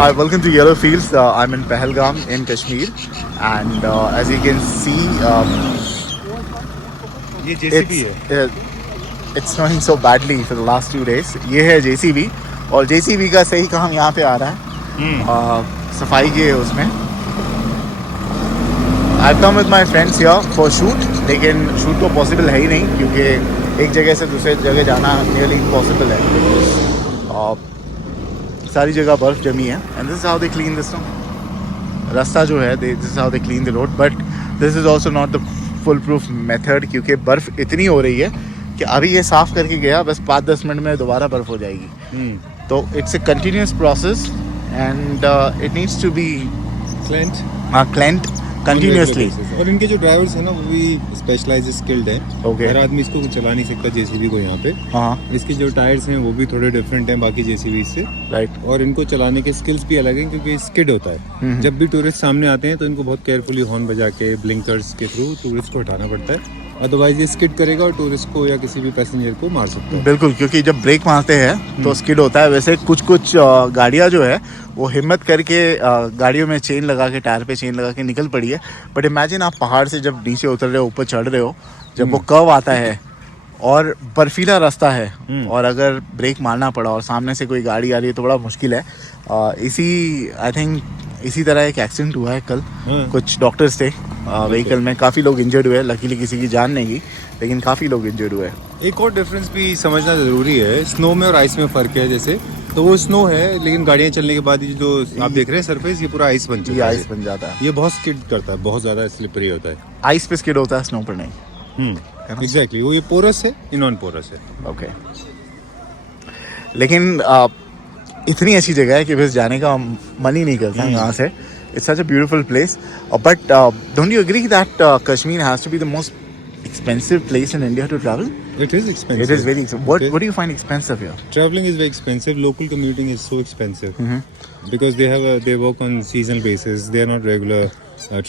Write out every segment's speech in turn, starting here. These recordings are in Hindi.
Hi, welcome to Yellow Fields. I'm in Pahalgam in Kashmir, and as you can see, ये JCB है। it's snowing so badly for the last 2 days. ये है JCB और JCB का सही काम यहाँ पे आ रहा है सफाई के उसमें. I've come with my friends here for shoot, लेकिन shoot तो possible है ही नहीं क्योंकि एक जगह से दूसरे जगह जाना nearly impossible है. सारी जगह बर्फ़ जमी है and this is how they clean this no. रास्ता जो है this is how they clean the road, but this is also not the fool proof method क्योंकि बर्फ़ इतनी हो रही है कि अभी ये साफ़ करके गया बस 5-10 मिनट में दोबारा बर्फ़ हो जाएगी. तो it's a continuous process and it needs to be cleaned continuously. और इनके जो ड्राइवर्स हैं ना वो भी स्पेशलाइज्ड स्किल्ड हैं. Okay. हर आदमी इसको चला नहीं सकता जेसीबी को यहाँ पे. हाँ इसके जो टायर्स हैं वो भी थोड़े डिफरेंट हैं बाकी जेसीबी से. राइट. और इनको चलाने के स्किल्स भी अलग हैं क्योंकि स्किड होता है. जब भी टूरिस्ट सामने आते हैं तो इनको बहुत केयरफुली हॉर्न बजा के ब्लिंकर्स के थ्रू टूरिस्ट को हटाना पड़ता है. अदरवाइज ये स्किड करेगा और टूरिस्ट को या किसी भी पैसेंजर को मार सकता है. बिल्कुल, क्योंकि जब ब्रेक मारते हैं तो स्किड होता है. वैसे कुछ गाड़ियाँ जो है वो हिम्मत करके गाड़ियों में चेन लगा के टायर पे चेन लगा के निकल पड़ी है. बट इमेजिन आप पहाड़ से जब नीचे उतर रहे हो ऊपर चढ़ रहे हो, जब वो कर्व आता है और बर्फीला रास्ता है और अगर ब्रेक मारना पड़ा और सामने से कोई गाड़ी आ रही है तो बड़ा मुश्किल है. आई थिंक इसी तरह एक एक्सीडेंट हुआ है कल. कुछ डॉक्टर्स थे व्हीकल में, काफ़ी लोग इंजर्ड हुए. लकीली किसी की जान नहीं गई लेकिन काफ़ी लोग इंजर्ड हुए. एक और डिफरेंस भी समझना ज़रूरी है. स्नो में और आइस में फ़र्क है. जैसे तो वो स्नो है लेकिन गाड़ियाँ चलने के बाद ये जो आप देख रहे हैं सरफेस ये पूरा आइस बन चुका है. आइस बन जाता है. ये बहुत स्किड करता है, बहुत ज़्यादा स्लिपरी होता है. आइस पे स्किड होता है, स्नो पर नहीं. एग्जैक्टली. वो ये पोरस है, ये नॉन पोरस है. ओके. लेकिन इतनी अच्छी जगह है कि बस जाने का मन ही नहीं करता है यहाँ से. It's such a beautiful place, but don't you agree that Kashmir has to be the most expensive place in India to travel? It is expensive. It is very expensive. What do you find expensive here? Traveling is very expensive. Local commuting is so expensive because they work on seasonal basis. They are not regular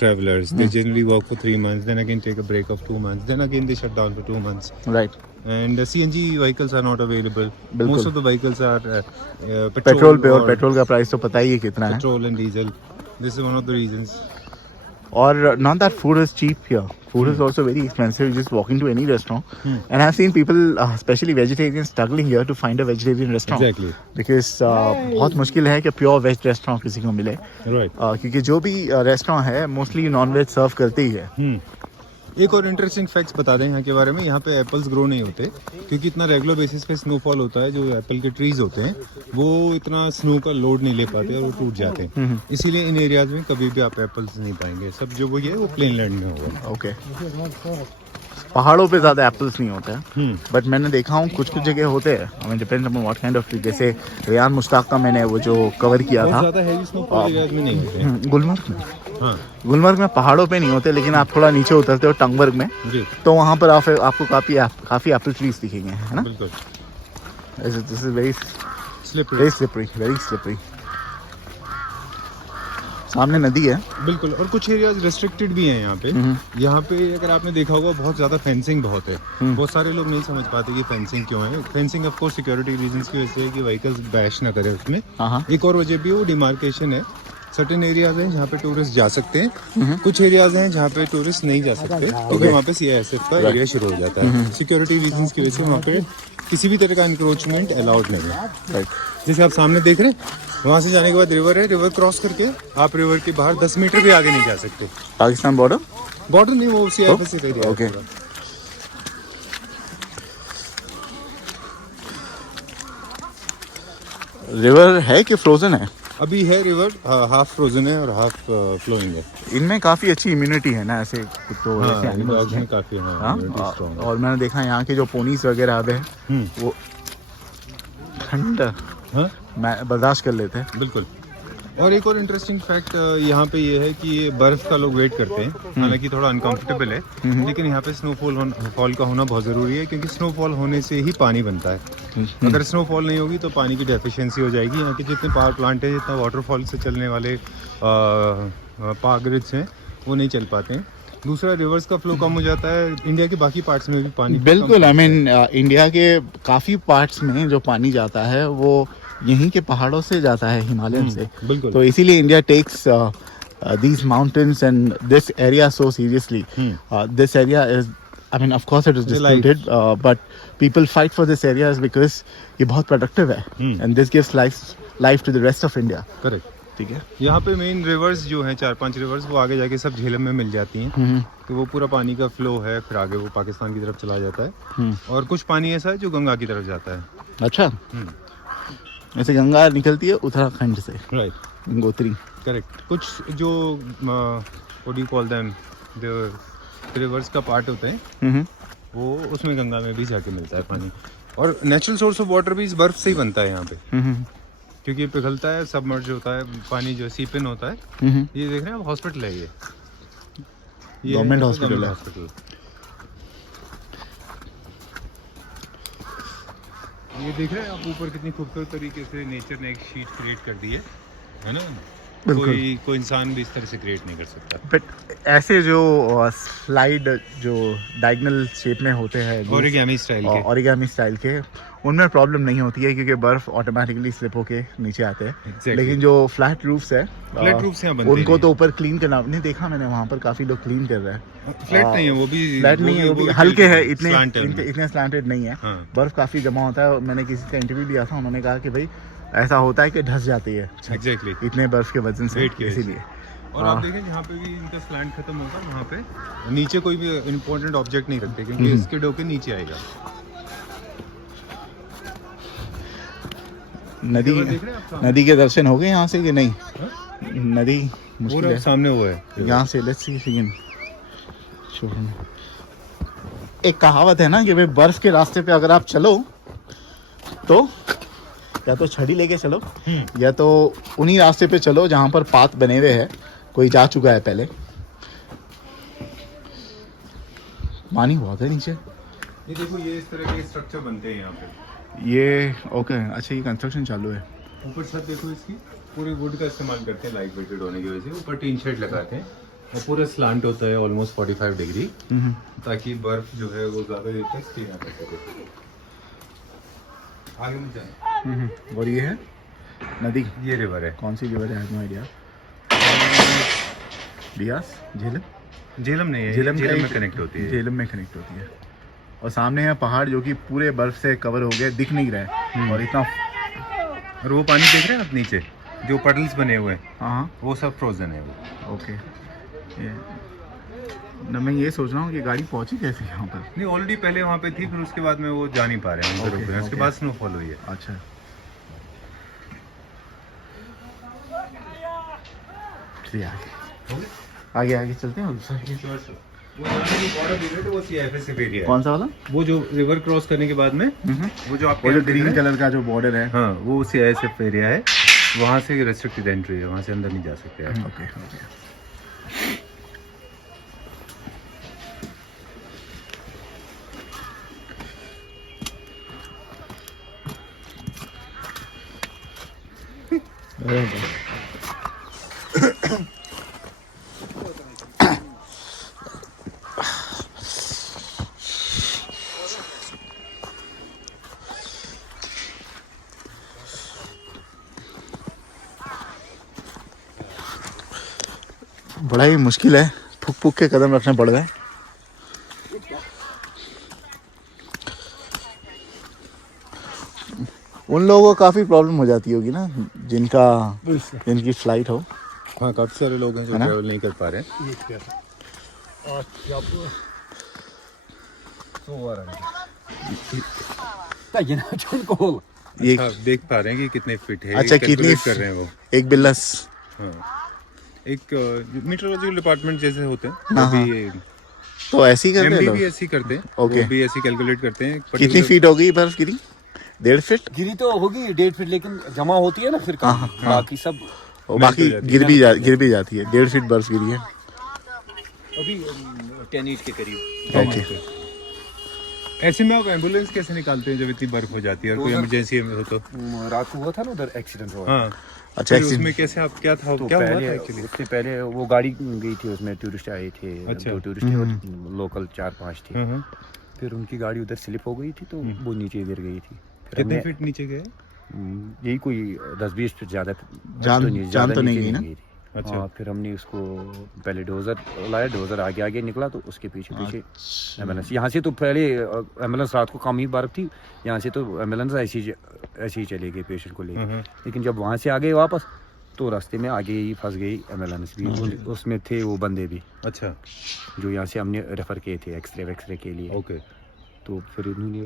travelers. They generally work for 3 months, then again take a break of 2 months, then again they shut down for 2 months. Right. And CNG vehicles are not available. Most of the vehicles are petrol पे, और पेट्रोल का प्राइस तो पता ही है कितना है. Petrol and diesel. This is one of the reasons. Or not that food is cheap here. Food is also very expensive. You just walk into any restaurant, and I've seen people, especially vegetarians, struggling here to find a vegetarian restaurant. Exactly. Because बहुत मुश्किल है कि प्योर वेज रेस्टोरेंट किसी को मिले. Right. क्योंकि जो भी रेस्टोरेंट है मोस्टली नॉन वेज सर्व करते ही है. एक और इंटरेस्टिंग फैक्ट्स बता दें यहाँ के बारे में. यहाँ पे एप्पल्स ग्रो नहीं होते क्योंकि इतना रेगुलर बेसिस पे स्नोफॉल होता है. जो एप्पल के ट्रीज होते हैं वो इतना स्नो का लोड नहीं ले पाते और वो टूट जाते हैं. इसीलिए इन एरियाज में कभी भी आप एप्पल्स नहीं पाएंगे. सब जो वो ये वो प्लेन लैंड में होगा. ओके. पहाड़ों पे ज़्यादा एप्पल्स नहीं होते हैं, बट मैंने देखा हूँ कुछ जगह होते हैं. I mean depends upon what kind of tree. जैसे रेयान मुश्ताक का मैंने वो जो कवर किया था, गुलमर्ग में. गुलमर्ग में पहाड़ों पे नहीं होते लेकिन आप थोड़ा नीचे उतरते हो टंगमर्ग में तो वहाँ पर आपको काफ़ी एप्पल ट्रीज दिखेंगे, है ना. This is very slippery. सामने नदी है. बिल्कुल. और कुछ एरियाज रेस्ट्रिक्टेड भी हैं यहाँ पे. यहाँ पे अगर आपने देखा होगा बहुत ज्यादा फेंसिंग बहुत है. बहुत सारे लोग नहीं समझ पाते कि फेंसिंग क्यों है. Fencing of course security reasons की वजह से है कि व्हीकल्स बैश ना करे उसमें. एक और वजह भी वो डिमार्केशन है. सर्टेन एरियाज हैं जहाँ पे टूरिस्ट जा सकते हैं. कुछ एरियाज हैं जहाँ पे टूरिस्ट नहीं जा सकते क्योंकि वहाँ पे CISF का एरिया शुरू हो जाता है. सिक्योरिटी रीजंस की वजह से वहाँ पे किसी भी तरह का इंक्रोचमेंट अलाउड नहीं है. जैसे आप सामने देख रहे हैं वहाँ से जाने के बाद रिवर है. रिवर क्रॉस करके आप रिवर के बाहर 10 मीटर भी आगे नहीं जा सकते. पाकिस्तान बॉर्डर नहीं, वो CISF एरिया. ओके. रिवर है कि फ्रोजन है? अभी है रिवर, हाफ फ्रोजन है और हाफ फ्लोइंग है. इनमें काफ़ी अच्छी इम्यूनिटी है ना ऐसे कुत्तों जैसे एनिमल्स में काफ़ी. और मैंने देखा यहाँ के जो पोनीस वगैरह आते हैं वो ठंडा बर्दाश्त कर लेते हैं. बिल्कुल. और एक और इंटरेस्टिंग फैक्ट यहाँ पे ये है कि ये बर्फ का लोग वेट करते हैं. हालांकि थोड़ा अनकंफर्टेबल है लेकिन यहाँ पे स्नोफॉल का होना बहुत ज़रूरी है क्योंकि स्नोफॉल होने से ही पानी बनता है. अगर स्नोफॉल नहीं होगी तो पानी की डेफिशिएंसी हो जाएगी. यहाँ के जितने पावर प्लांट है, जितना वाटरफॉल से चलने वाले पावर ग्रिड्स हैं वो नहीं चल पाते हैं. दूसरा रिवर्स का फ्लो कम हो जाता है. इंडिया के बाकी पार्ट्स में भी पानी बिल्कुल. आई मीन इंडिया के काफ़ी पार्ट्स में जो पानी जाता है वो यहीं के पहाड़ों से जाता है, हिमालयन से। बिल्कुल। तो इसीलिए India takes these mountains and this area so seriously. This area is, I mean, of course it is disputed, but people fight for this area is because ये बहुत productive है, and this gives life to the rest of India. Correct. ठीक है। यहाँ पे मेन रिवर्स जो हैं 4-5 रिवर्स, वो आगे जाके सब झेलम में मिल जाती हैं। तो वो पूरा पानी का फ्लो है, फिर आगे वो पाकिस्तान की तरफ चला जाता है। और कुछ पानी ऐसा है जो गंगा की तरफ जाता है। अच्छा, ऐसे गंगा निकलती है उत्तराखंड से, राइट, गंगोत्री। करेक्ट। कुछ जो what do you call them, the reverse का पार्ट होते हैं, वो उसमें गंगा में भी जाके मिलता है पानी। और नेचुरल सोर्स ऑफ वाटर भी इस बर्फ से ही बनता है यहाँ पे, क्योंकि पिघलता है, सबमर्ज होता है पानी, जो सीपिन होता है। ये देख रहे हैं आप, हॉस्पिटल है ये गवर्नमेंट हॉस्पिटल है। ये देख रहे हैं आप ऊपर, कितनी खूबसूरत तरीके से नेचर ने एक शीट क्रिएट कर दी है ना। कोई इंसान भी इस तरह से क्रिएट नहीं कर सकता। बट ऐसे जो स्लाइड जो डायगोनल शेप में होते हैं, ओरिगामी स्टाइल के, उनमें प्रॉब्लम नहीं होती है, क्योंकि बर्फ ऑटोमेटिकली स्लिप होके नीचे आते हैं। Exactly. लेकिन जो फ्लैट रूफ्स है, उनको तो ऊपर क्लीन करना नहीं, देखा मैंने वहाँ पर काफी लोग क्लीन कर रहे हैं। फ्लैट नहीं है वो भी, फ्लैट नहीं है, वो भी हल्के है, इतने स्लैंटेड नहीं है। हाँ। बर्फ काफी जमा होता है। मैंने किसी का इंटरव्यू लिया था, उन्होंने कहा कि भाई ऐसा होता है कि धंस जाती है एग्जैक्टली इतने बर्फ के वजन से, इसीलिए। और आप देखें जहाँ पे भी इनका स्लैंट खत्म होगा, वहाँ पे नीचे कोई भी इम्पोर्टेंट ऑब्जेक्ट नहीं रखते, क्योंकि इसके डोके नीचे आएगा। नदी के दर्शन हो गए यहाँ से कि नहीं? नदी मुश्किल है, सामने वो है यहाँ से। Let's see again. एक कहावत है ना कि भाई बर्फ के रास्ते पे अगर आप चलो तो या तो छड़ी लेके चलो, या तो उन्हीं रास्ते पे चलो जहाँ पर पाथ बने हुए हैं, कोई जा चुका है पहले। पानी बहुत है नीचे। ये देखो, ये इस तरह के स्ट्रक्चर बनते हैं यहाँ पे। ये ओके, अच्छा, ये कंस्ट्रक्शन चालू है। ऊपर छत देखो इसकी, पूरे वुड का इस्तेमाल करते हैं लाइट वेटेड होने की वजह से। ऊपर टीन शेड लगाते हैं और पूरा स्लांट होता है ऑलमोस्ट 45 डिग्री, ताकि बर्फ जो है वो ज़्यादा देर तक स्टे ना कर सके। आगे में जाए। और ये है नदी, ये रिवर है। कौन सी रिवर है? No idea. बियास, झेलम नहीं है, झेलम में कनेक्ट होती है। झेलम में कनेक्ट होती है। और सामने है पहाड़ जो कि पूरे बर्फ से कवर हो गए, दिख नहीं रहे, और इतना। और वो पानी देख रहे हैं आप नीचे, जो पडल्स बने हुए हैं, हाँ, वो सब फ्रोजन है वो। ओके। मैं ये सोच रहा हूँ कि गाड़ी पहुंची कैसे यहाँ पर? नहीं, ऑलरेडी पहले वहाँ पे थी, फिर उसके बाद में वो जा नहीं पा रहे हैं। उसके बाद स्नोफॉल हुई है। अच्छा, आगे आगे चलते हैं। कौन सा वाला? वो जो रिवर क्रॉस करने के बाद में वो जो ग्रीन कलर का जो बॉर्डर है, हाँ, वो CISF एरिया है। वहाँ से रेस्ट्रिक्टेड एंट्री है, वहाँ से अंदर नहीं जा सकते हैं। ओके। बड़ा ही मुश्किल है, फुक फुक के कदम रखने पड़ गए। उन लोगों को काफ़ी प्रॉब्लम हो जाती होगी ना, जिनकी फ्लाइट हो। हाँ, काफ़ी सारे लोग हैं जो ट्रैवल नहीं कर पा रहे हैं। ये देख पा रहे हैं कि कितने फिट है। अच्छा, कितनी कर रहे हैं वो? एक बिल्लस। हाँ, एक मीटरोलॉजिकल डिपार्टमेंट जैसे होते हैं, हाँ, वो भी तो ऐसे ही करते हैं लोग। भी ऐसे ही करते हैं। ओके। वो भी ऐसे कैलकुलेट करते हैं। कितनी फीट हो गई बर्फ गिरी? 1.5 फीट गिरी तो होगी 1.5 फीट, लेकिन जमा होती है ना फिर कम। बाकी सब बाकी गिर भी जाती है। 1.5 फीट बर्फ गिरी है अभी 10 इंच के करीब। ओके। ऐसे में आप एम्बुलेंस कैसे निकालते हैं जब इतनी बर्फ हो जाती है और कोई इमरजेंसी हो तो? रात को हुआ था ना उधर एक्सीडेंट हुआ। हाँ, अच्छा, उसमें कैसे आप क्या था, तो क्या हुआ पहले था एक्चुअली? उससे पहले वो गाड़ी गई थी, उसमें टूरिस्ट आए थे। अच्छा। 2 टूरिस्ट थे और लोकल 4-5 थे। हाँ। फिर उनकी गाड़ी उधर स्लिप हो गई थी, तो वो नीचे गिर गई थी। कितने फीट नीचे गए? यही कोई 10-20 फीट ज़्यादा जान तो नहीं नीचे गई ना? गई थी। अच्छा। हाँ, फिर हमने उसको पहले डोज़र लाया, डोज़र आगे आगे निकला तो उसके पीछे पीछे एम्बुलेंस। यहाँ से तो पहले एम्बुलेंस रात को कम ही बर्फ थी, यहाँ से तो एम्बुलेंस ऐसे ही चले गए पेशेंट को लेकर। लेकिन जब वहाँ से आ गए वापस तो रास्ते में आगे ही फंस गई एम्बुलेंस भी, उसमें थे वो बंदे भी अच्छा, जो यहाँ से हमने रेफ़र किए थे एक्सरे के लिए। ओके। तो फिर उन्होंने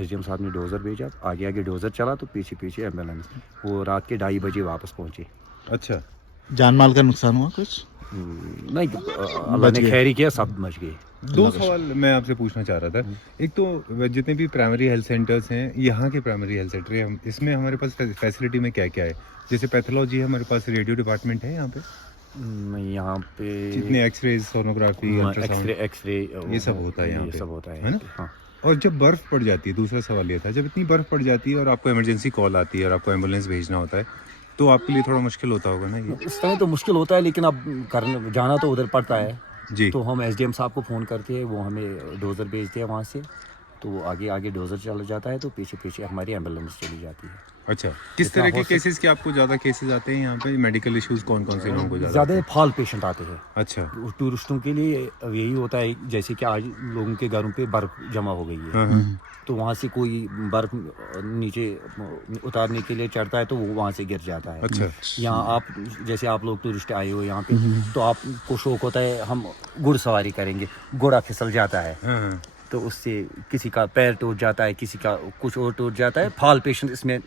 SDM साहब ने डोज़र भेजा, आगे आगे डोज़र चला तो पीछे पीछे एम्बुलेंस। वो रात के 2:30 बजे वापस पहुँचे। अच्छा, जान माल का नुकसान हुआ कुछ? नहीं, अल्लाह ने गए। खैर ही किया, सब बच गए। दो सवाल मैं आपसे पूछना चाह रहा था। एक तो जितने भी प्राइमरी हेल्थ सेंटर्स हैं, यहाँ के प्राइमरी हेल्थ सेंटर हैं, इसमें हमारे पास फैसिलिटी में क्या क्या है? जैसे पैथोलॉजी है, हमारे पास रेडियो डिपार्टमेंट है यहाँ पे, यहाँ पे जितने एक्सरे, सोनोग्राफी, अल्ट्रासाउंड, एक्सरे ये सब होता है यहाँ ये पे, सब होता है ना? हाँ। और जब बर्फ़ पड़ जाती है, दूसरा सवाल ये था, जब इतनी बर्फ़ पड़ जाती है और आपको इमरजेंसी कॉल आती है और आपको एम्बुलेंस भेजना होता है, तो आपके लिए थोड़ा मुश्किल होता होगा ना ये? इस तरह तो मुश्किल होता है, लेकिन अब जाना तो उधर पड़ता है। जी। तो हम SDM साहब को फ़ोन करते हैं, वो हमें डोज़र भेजते हैं वहाँ से। तो आगे आगे डोज़र चला जाता है तो पीछे पीछे हमारी एम्बुलेंस चली जाती है। अच्छा, किस जितना तरह के हो केसेस के आपको ज़्यादा केसेस आते हैं यहाँ पे? मेडिकल इश्यूज कौन कौन से लोगों को ज़्यादा? ज़्यादा फाल पेशेंट आते हैं। अच्छा। टूरिस्टों के लिए यही होता है, जैसे कि आज लोगों के घरों पे बर्फ़ जमा हो गई है, हाँ। तो वहाँ से कोई बर्फ़ नीचे उतारने के लिए चढ़ता है तो वो वहाँ से गिर जाता है। अच्छा। यहाँ आप जैसे आप लोग टूरिस्ट आए हो यहाँ पे, तो आपको शौक होता है हम घुड़सवारी करेंगे, घोड़ा फिसल जाता है हाँ। तो उससे किसी का पैर टूट जाता है, किसी का कुछ और टूट जाता है। फाल पेशेंट इसमें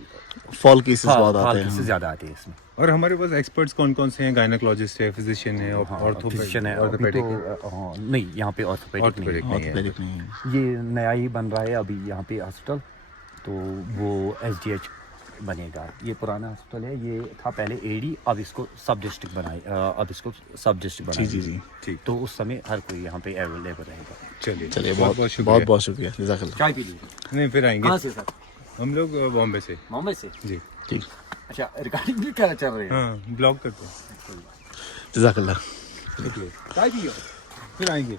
फॉल केसेस बहुत फाल आते केसेस हैं। ज़्यादा आते हैं इसमें। और हमारे पास एक्सपर्ट्स कौन कौन से हैं? गायनोकोलॉजिस्ट है, फिजिशियन है, फिजिशियन है, अभी ऑर्थोपेडिक है? तो नहीं, यहाँ पे ऑर्थोपेडिक नहीं है। ऑर्थोपेडिक नहीं है। ऑर्थोपेडिक नहीं है। ये नया ही बन रहा है अभी यहाँ पे हॉस्पिटल, तो वो SDH बनेगा। ये पुराना हॉस्पिटल है, ये था पहले AD, अब इसको सब डिस्ट्रिक्ट बनाए। जी जी। ठीक। तो उस समय हर कोई यहाँ पे अवेलेबल रहेगा। चलिए चलिए बहुत बहुत शुक्रिया। बहुत शुक्रिया, जज़ाकल्लाह। चाय पी लीजिए। नहीं, फिर आएंगे। कहाँ से सर? हम लोग बॉम्बे से। मुंबई से? जी। ठीक, अच्छा, रिकॉर्डिंग भी क्या चल रही है? हाँ, ब्लॉग करते हैं। जज़ाकल्लाह। शुक्रिया। चाय पियो। फिर आएंगे।